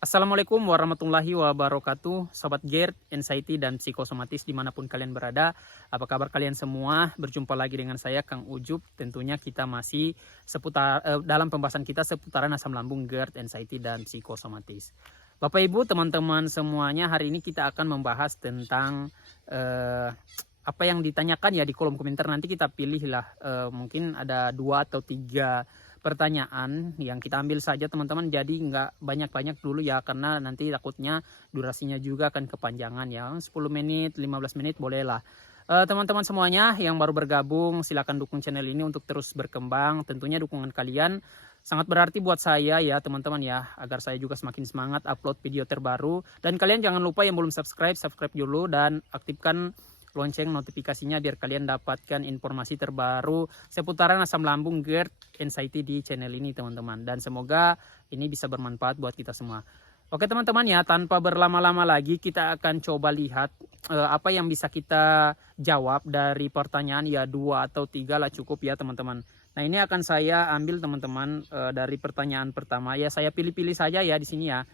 Assalamualaikum warahmatullahi wabarakatuh, Sobat GERD, Anxiety, dan Psikosomatis dimanapun kalian berada. Apa kabar kalian semua? Berjumpa lagi dengan saya, Kang Ujub. Tentunya kita masih dalam pembahasan kita seputaran asam lambung, GERD, Anxiety, dan Psikosomatis. Bapak Ibu, teman-teman semuanya, hari ini kita akan membahas tentang apa yang ditanyakan ya di kolom komentar. Nanti kita pilihlah, mungkin ada 2 atau 3 pertanyaan yang kita ambil saja teman-teman, jadi nggak banyak-banyak dulu ya, karena nanti takutnya durasinya juga akan kepanjangan ya. 10 menit 15 menit bolehlah. Teman-teman semuanya yang baru bergabung, silakan dukung channel ini untuk terus berkembang. Tentunya dukungan kalian sangat berarti buat saya ya teman-teman ya, agar saya juga semakin semangat upload video terbaru. Dan kalian jangan lupa yang belum subscribe dulu dan aktifkan lonceng notifikasinya biar kalian dapatkan informasi terbaru seputaran asam lambung, GERD, Anxiety di channel ini teman-teman. Dan semoga ini bisa bermanfaat buat kita semua. Oke teman-teman ya, tanpa berlama-lama lagi kita akan coba lihat apa yang bisa kita jawab dari pertanyaan ya, 2 atau 3 lah cukup ya teman-teman. Nah ini akan saya ambil teman-teman dari pertanyaan pertama ya, saya pilih-pilih saja ya di sini ya.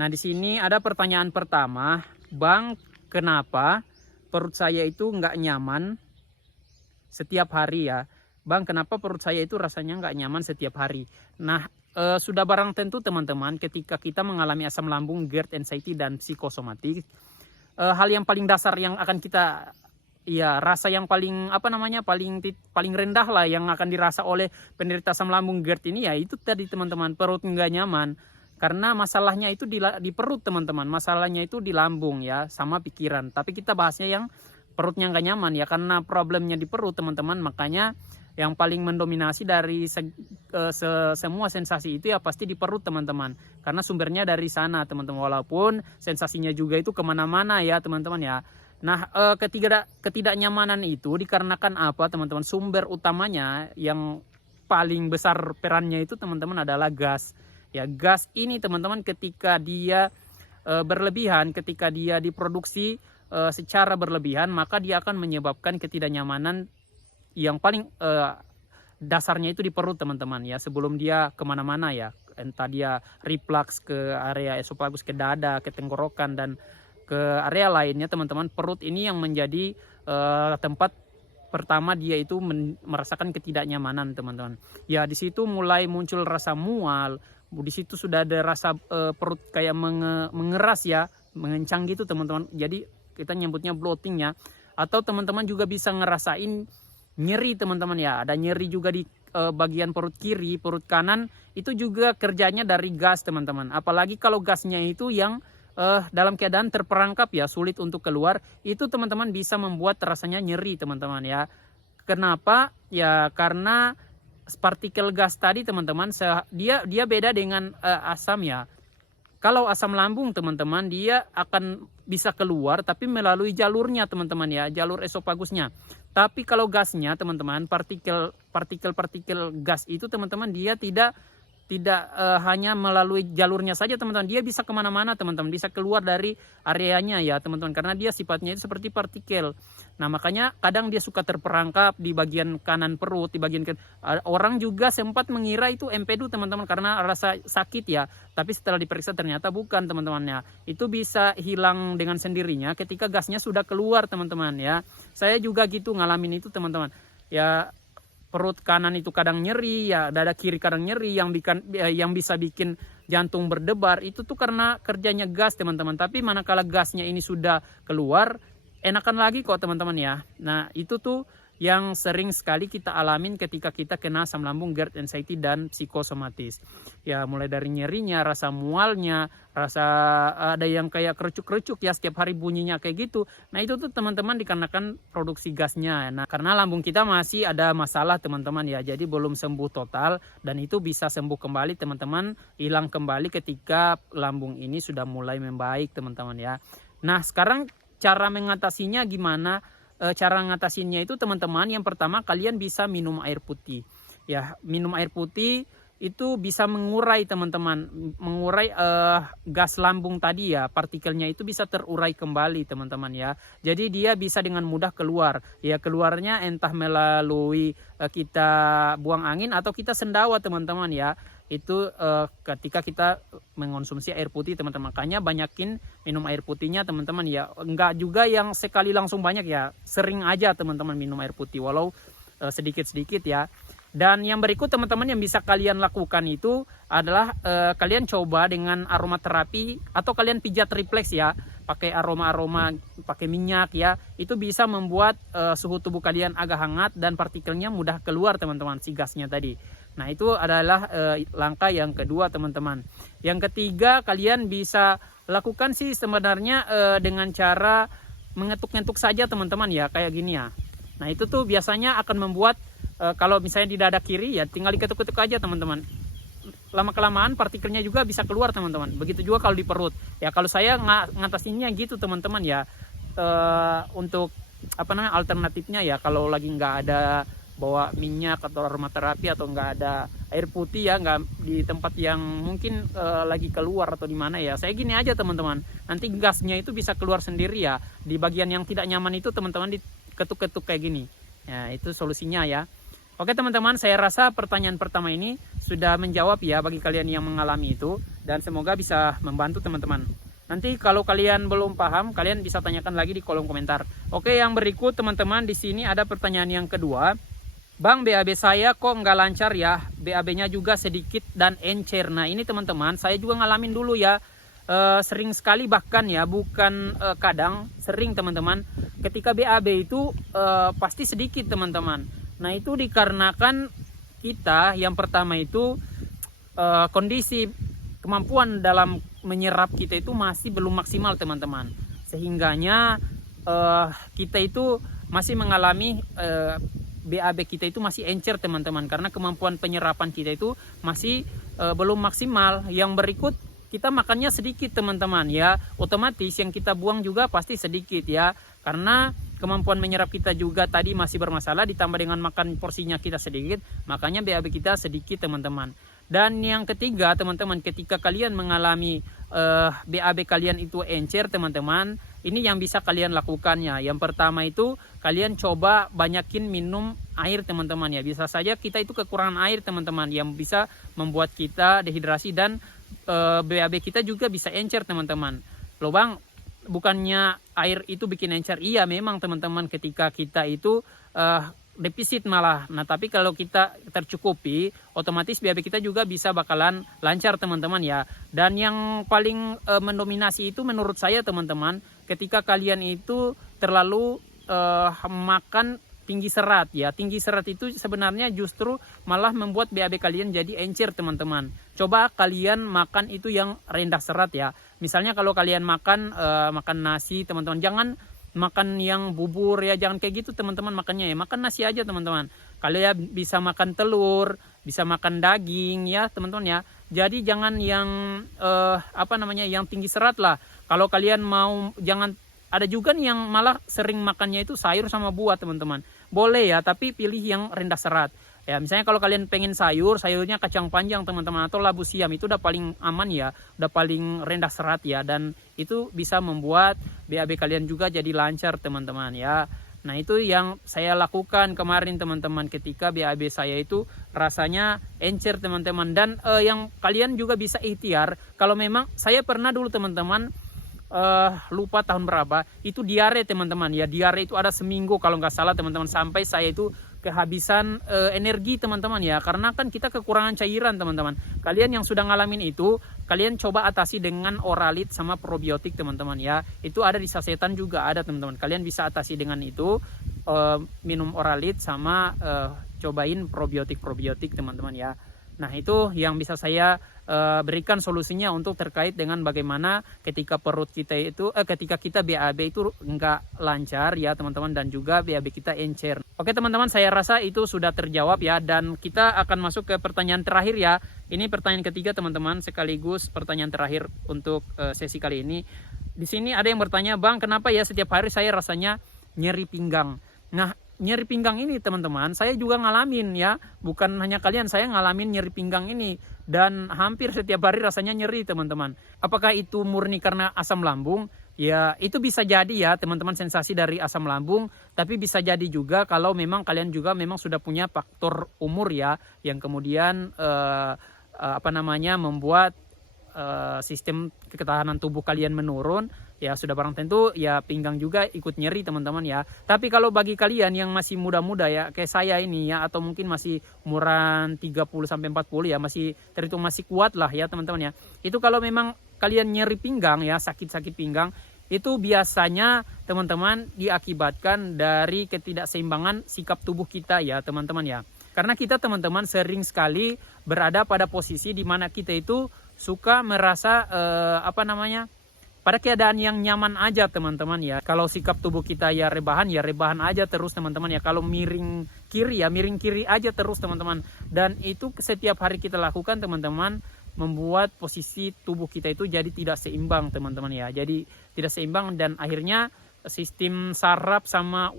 Nah di sini ada pertanyaan pertama, Bang, kenapa perut saya itu nggak nyaman setiap hari ya? Bang, kenapa perut saya itu rasanya nggak nyaman setiap hari? Nah, sudah barang tentu teman-teman, ketika kita mengalami asam lambung, GERD, Anxiety, dan psikosomatik, hal yang paling dasar yang akan kita ya rasa yang paling paling rendah lah yang akan dirasa oleh penderita asam lambung GERD ini ya itu tadi teman-teman, perut nggak nyaman. Karena masalahnya itu di perut teman-teman, masalahnya itu di lambung ya, sama pikiran. Tapi kita bahasnya yang perutnya nggak nyaman ya, karena problemnya di perut teman-teman. Makanya yang paling mendominasi dari semua sensasi itu ya pasti di perut teman-teman. Karena sumbernya dari sana teman-teman, walaupun sensasinya juga itu kemana-mana ya teman-teman ya. Nah ketidaknyamanan itu dikarenakan apa teman-teman? Sumber utamanya yang paling besar perannya itu teman-teman adalah gas. Ya, gas ini teman-teman ketika dia berlebihan, ketika dia diproduksi secara berlebihan, maka dia akan menyebabkan ketidaknyamanan yang paling dasarnya itu di perut teman-teman ya, sebelum dia kemana-mana ya, entah dia reflux ke area esofagus, ke dada, ke tenggorokan, dan ke area lainnya teman-teman. Perut ini yang menjadi tempat pertama dia itu merasakan ketidaknyamanan teman-teman. Ya di situ mulai muncul rasa mual, di situ sudah ada rasa perut kayak mengeras ya, mengencang gitu teman-teman. Jadi kita nyebutnya bloating ya. Atau teman-teman juga bisa ngerasain nyeri teman-teman ya. Ada nyeri juga di bagian perut kiri, perut kanan, itu juga kerjanya dari gas teman-teman. Apalagi kalau gasnya itu yang dalam keadaan terperangkap ya, sulit untuk keluar, itu teman-teman bisa membuat rasanya nyeri teman-teman ya. Kenapa? Ya karena partikel gas tadi teman-teman, dia beda dengan asam ya. Kalau asam lambung teman-teman, dia akan bisa keluar tapi melalui jalurnya teman-teman ya, jalur esofagusnya. Tapi kalau gasnya teman-teman, partikel gas itu teman-teman, dia tidak hanya melalui jalurnya saja teman-teman, dia bisa kemana-mana teman-teman, bisa keluar dari areanya ya teman-teman, karena dia sifatnya itu seperti partikel. Nah makanya kadang dia suka terperangkap di bagian kanan perut, di bagian orang juga sempat mengira itu empedu teman-teman karena rasa sakit ya, tapi setelah diperiksa ternyata bukan teman-teman ya. Itu bisa hilang dengan sendirinya ketika gasnya sudah keluar teman-teman ya. Saya juga gitu ngalamin itu teman-teman ya. Perut kanan itu kadang nyeri ya, dada kiri kadang nyeri, yang bisa bikin jantung berdebar itu tuh karena kerjanya gas teman-teman. Tapi manakala gasnya ini sudah keluar, enakan lagi kok teman-teman ya. Nah itu tuh yang sering sekali kita alamin ketika kita kena asam lambung, GERD, Anxiety, dan psikosomatis. Ya mulai dari nyerinya, rasa mualnya, rasa ada yang kayak kerucuk-kerucuk ya setiap hari bunyinya kayak gitu. Nah itu tuh teman-teman dikarenakan produksi gasnya. Nah karena lambung kita masih ada masalah teman-teman ya, jadi belum sembuh total, dan itu bisa sembuh kembali teman-teman, hilang kembali ketika lambung ini sudah mulai membaik teman-teman ya. Nah sekarang cara mengatasinya gimana? Cara ngatasinnya itu teman-teman, yang pertama kalian bisa minum air putih ya. Minum air putih itu bisa mengurai teman-teman, mengurai gas lambung tadi ya, partikelnya itu bisa terurai kembali teman-teman ya. Jadi dia bisa dengan mudah keluar ya, keluarnya entah melalui kita buang angin atau kita sendawa teman-teman ya. itu ketika kita mengonsumsi air putih teman-teman. Makanya banyakin minum air putihnya teman-teman ya. Enggak juga yang sekali langsung banyak ya, sering aja teman-teman minum air putih walau sedikit-sedikit ya. Dan yang berikut teman-teman yang bisa kalian lakukan itu adalah kalian coba dengan aromaterapi atau kalian pijat refleks ya, pakai aroma-aroma, pakai minyak ya. Itu bisa membuat suhu tubuh kalian agak hangat dan partikelnya mudah keluar teman-teman, si gasnya tadi. Nah itu adalah langkah yang kedua teman-teman. Yang ketiga kalian bisa lakukan sih sebenarnya dengan cara mengetuk-ngetuk saja teman-teman ya, kayak gini ya. Nah itu tuh biasanya akan membuat kalau misalnya di dada kiri ya tinggal diketuk-ketuk aja teman-teman. Lama-kelamaan partikelnya juga bisa keluar teman-teman. Begitu juga kalau di perut. Ya kalau saya ngatasinnya gitu teman-teman ya. Untuk alternatifnya ya kalau lagi nggak ada bawa minyak atau aromaterapi atau nggak ada air putih ya, nggak di tempat yang mungkin lagi keluar atau di mana ya, saya gini aja teman-teman. Nanti gasnya itu bisa keluar sendiri ya. Di bagian yang tidak nyaman itu teman-teman diketuk-ketuk kayak gini. Ya itu solusinya ya. Oke teman-teman, saya rasa pertanyaan pertama ini sudah menjawab ya bagi kalian yang mengalami itu, dan semoga bisa membantu teman-teman. Nanti kalau kalian belum paham, kalian bisa tanyakan lagi di kolom komentar. Oke, yang berikut teman-teman, di sini ada pertanyaan yang kedua. Bang, BAB saya kok nggak lancar ya? BAB-nya juga sedikit dan encer. Nah ini teman-teman, saya juga ngalamin dulu ya. Sering sekali bahkan ya, bukan kadang, sering teman-teman. Ketika BAB itu pasti sedikit teman-teman. Nah itu dikarenakan kita yang pertama itu kondisi kemampuan dalam menyerap kita itu masih belum maksimal teman-teman. Sehingganya kita itu masih mengalami BAB kita itu masih encer teman-teman. Karena kemampuan penyerapan kita itu masih belum maksimal. Yang berikut kita makannya sedikit teman-teman ya. Otomatis yang kita buang juga pasti sedikit ya. Karena kemampuan menyerap kita juga tadi masih bermasalah, ditambah dengan makan porsinya kita sedikit, makanya BAB kita sedikit teman-teman. Dan yang ketiga teman-teman, ketika kalian mengalami BAB kalian itu encer teman-teman, ini yang bisa kalian lakukannya. Yang pertama itu kalian coba banyakin minum air teman-teman ya. Bisa saja kita itu kekurangan air teman-teman, yang bisa membuat kita dehidrasi dan BAB kita juga bisa encer teman-teman. Loh bang, bukannya air itu bikin encer? Iya memang teman-teman, ketika kita itu defisit malah. Nah tapi kalau kita tercukupi, otomatis BAB kita juga bisa bakalan lancar teman-teman ya. Dan yang paling mendominasi itu menurut saya teman-teman, ketika kalian itu terlalu makan tinggi serat ya. Tinggi serat itu sebenarnya justru malah membuat BAB kalian jadi encer teman-teman. Coba kalian makan itu yang rendah serat ya. Misalnya kalau kalian makan nasi teman-teman, jangan makan yang bubur ya, jangan kayak gitu teman-teman makannya ya. Makan nasi aja teman-teman. Kalian bisa makan telur, bisa makan daging ya teman-teman ya. Jadi jangan yang yang tinggi serat lah. Kalau kalian mau, jangan. Ada juga nih yang malah sering makannya itu sayur sama buah teman-teman. Boleh ya, tapi pilih yang rendah serat. Ya, misalnya kalau kalian pengen sayur, sayurnya kacang panjang teman-teman, atau labu siam, itu udah paling aman ya, udah paling rendah serat ya, dan itu bisa membuat BAB kalian juga jadi lancar teman-teman ya. Nah itu yang saya lakukan kemarin teman-teman, ketika BAB saya itu rasanya encer teman-teman. Dan yang kalian juga bisa ikhtiar, kalau memang saya pernah dulu teman-teman, lupa tahun berapa, itu diare teman-teman ya. Diare itu ada seminggu kalau nggak salah teman-teman, sampai saya itu kehabisan energi teman-teman ya, karena kan kita kekurangan cairan teman-teman. Kalian yang sudah ngalamin itu, kalian coba atasi dengan Oralit sama probiotik teman-teman ya. Itu ada di sasetan juga ada teman-teman, kalian bisa atasi dengan itu, minum Oralit sama cobain probiotik teman-teman ya. Nah itu yang bisa saya berikan solusinya untuk terkait dengan bagaimana ketika perut kita itu ketika kita BAB itu nggak lancar ya teman-teman, dan juga BAB kita encer. Oke teman-teman, saya rasa itu sudah terjawab ya, dan kita akan masuk ke pertanyaan terakhir ya. Ini pertanyaan ketiga teman-teman, sekaligus pertanyaan terakhir untuk sesi kali ini. Di sini ada yang bertanya, Bang, kenapa ya setiap hari saya rasanya nyeri pinggang? Nah, nyeri pinggang ini teman-teman, saya juga ngalamin ya. Bukan hanya kalian, saya ngalamin nyeri pinggang ini. Dan hampir setiap hari rasanya nyeri teman-teman. Apakah itu murni karena asam lambung? Ya itu bisa jadi ya teman-teman, sensasi dari asam lambung. Tapi bisa jadi juga kalau memang kalian juga memang sudah punya faktor umur ya, yang kemudian membuat sistem ketahanan tubuh kalian menurun, ya sudah barang tentu ya pinggang juga ikut nyeri teman-teman ya. Tapi kalau bagi kalian yang masih muda-muda ya kayak saya ini ya, atau mungkin masih umuran 30 sampai 40 ya, masih terhitung masih kuat lah ya teman-teman ya. Itu kalau memang kalian nyeri pinggang ya, sakit-sakit pinggang, itu biasanya teman-teman diakibatkan dari ketidakseimbangan sikap tubuh kita ya teman-teman ya. Karena kita teman-teman sering sekali berada pada posisi di mana kita itu suka merasa pada keadaan yang nyaman aja teman-teman ya. Kalau sikap tubuh kita ya rebahan aja terus teman-teman ya. Kalau miring kiri ya miring kiri aja terus teman-teman. Dan itu setiap hari kita lakukan teman-teman, membuat posisi tubuh kita itu jadi tidak seimbang teman-teman ya. Jadi tidak seimbang dan akhirnya sistem saraf sama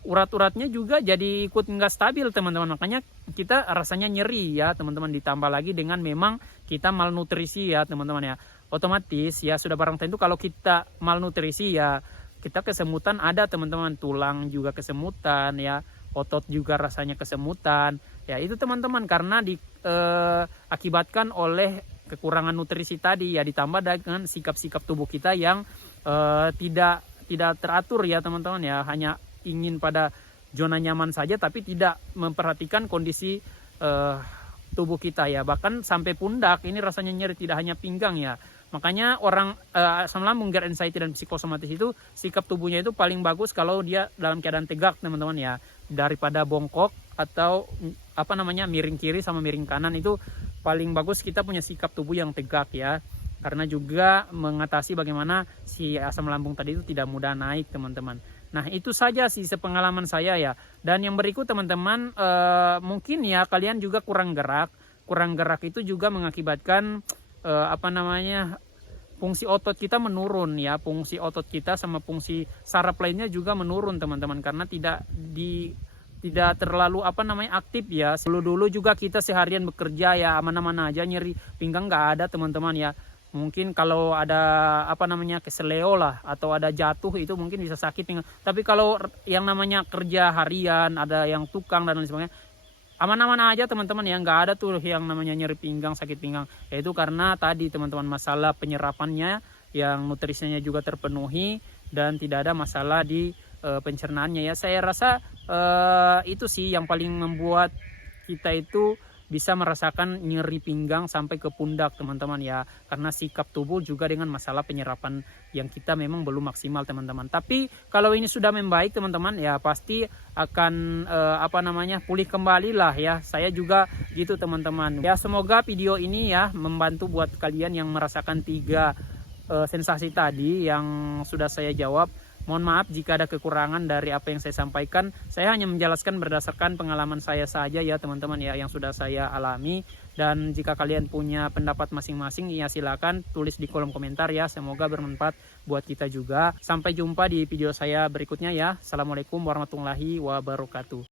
urat-uratnya juga jadi ikut nggak stabil teman-teman. Makanya kita rasanya nyeri ya teman-teman, ditambah lagi dengan memang kita malnutrisi ya teman-teman ya. Otomatis ya sudah barang tentu kalau kita malnutrisi ya kita kesemutan ada teman-teman, tulang juga kesemutan ya, otot juga rasanya kesemutan ya. Itu teman-teman karena akibatkan oleh kekurangan nutrisi tadi ya, ditambah dengan sikap-sikap tubuh kita yang tidak teratur ya teman-teman ya, hanya ingin pada zona nyaman saja tapi tidak memperhatikan kondisi tubuh kita ya. Bahkan sampai pundak ini rasanya nyeri, tidak hanya pinggang ya. Makanya orang asam lambung, GERD, anxiety dan psikosomatis itu sikap tubuhnya itu paling bagus kalau dia dalam keadaan tegak teman-teman ya, daripada bongkok atau miring kiri sama miring kanan. Itu paling bagus kita punya sikap tubuh yang tegak ya, karena juga mengatasi bagaimana si asam lambung tadi itu tidak mudah naik teman-teman. Nah itu saja sih sepengalaman saya ya. Dan yang berikut teman-teman, mungkin ya kalian juga kurang gerak itu juga mengakibatkan fungsi otot kita menurun ya, fungsi otot kita sama fungsi saraf lainnya juga menurun teman-teman, karena tidak terlalu aktif ya. Dulu juga kita seharian bekerja ya aman-aman aja, nyeri pinggang nggak ada teman-teman ya. Mungkin kalau ada keseleo lah atau ada jatuh itu mungkin bisa sakit pinggang. Tapi kalau yang namanya kerja harian, ada yang tukang dan lain sebagainya, aman-aman aja teman-teman ya, nggak ada tuh yang namanya nyeri pinggang, sakit pinggang. Yaitu karena tadi teman-teman masalah penyerapannya yang nutrisinya juga terpenuhi dan tidak ada masalah di pencernaannya ya. Saya rasa itu sih yang paling membuat kita itu bisa merasakan nyeri pinggang sampai ke pundak teman-teman ya, karena sikap tubuh juga dengan masalah penyerapan yang kita memang belum maksimal teman-teman. Tapi kalau ini sudah membaik teman-teman ya pasti akan pulih kembali lah ya. Saya juga gitu teman-teman ya. Semoga video ini ya membantu buat kalian yang merasakan 3 sensasi tadi yang sudah saya jawab. Mohon maaf jika ada kekurangan dari apa yang saya sampaikan. Saya hanya menjelaskan berdasarkan pengalaman saya saja ya teman-teman ya, yang sudah saya alami. Dan jika kalian punya pendapat masing-masing ya silakan tulis di kolom komentar ya. Semoga bermanfaat buat kita juga. Sampai jumpa di video saya berikutnya ya. Assalamualaikum warahmatullahi wabarakatuh.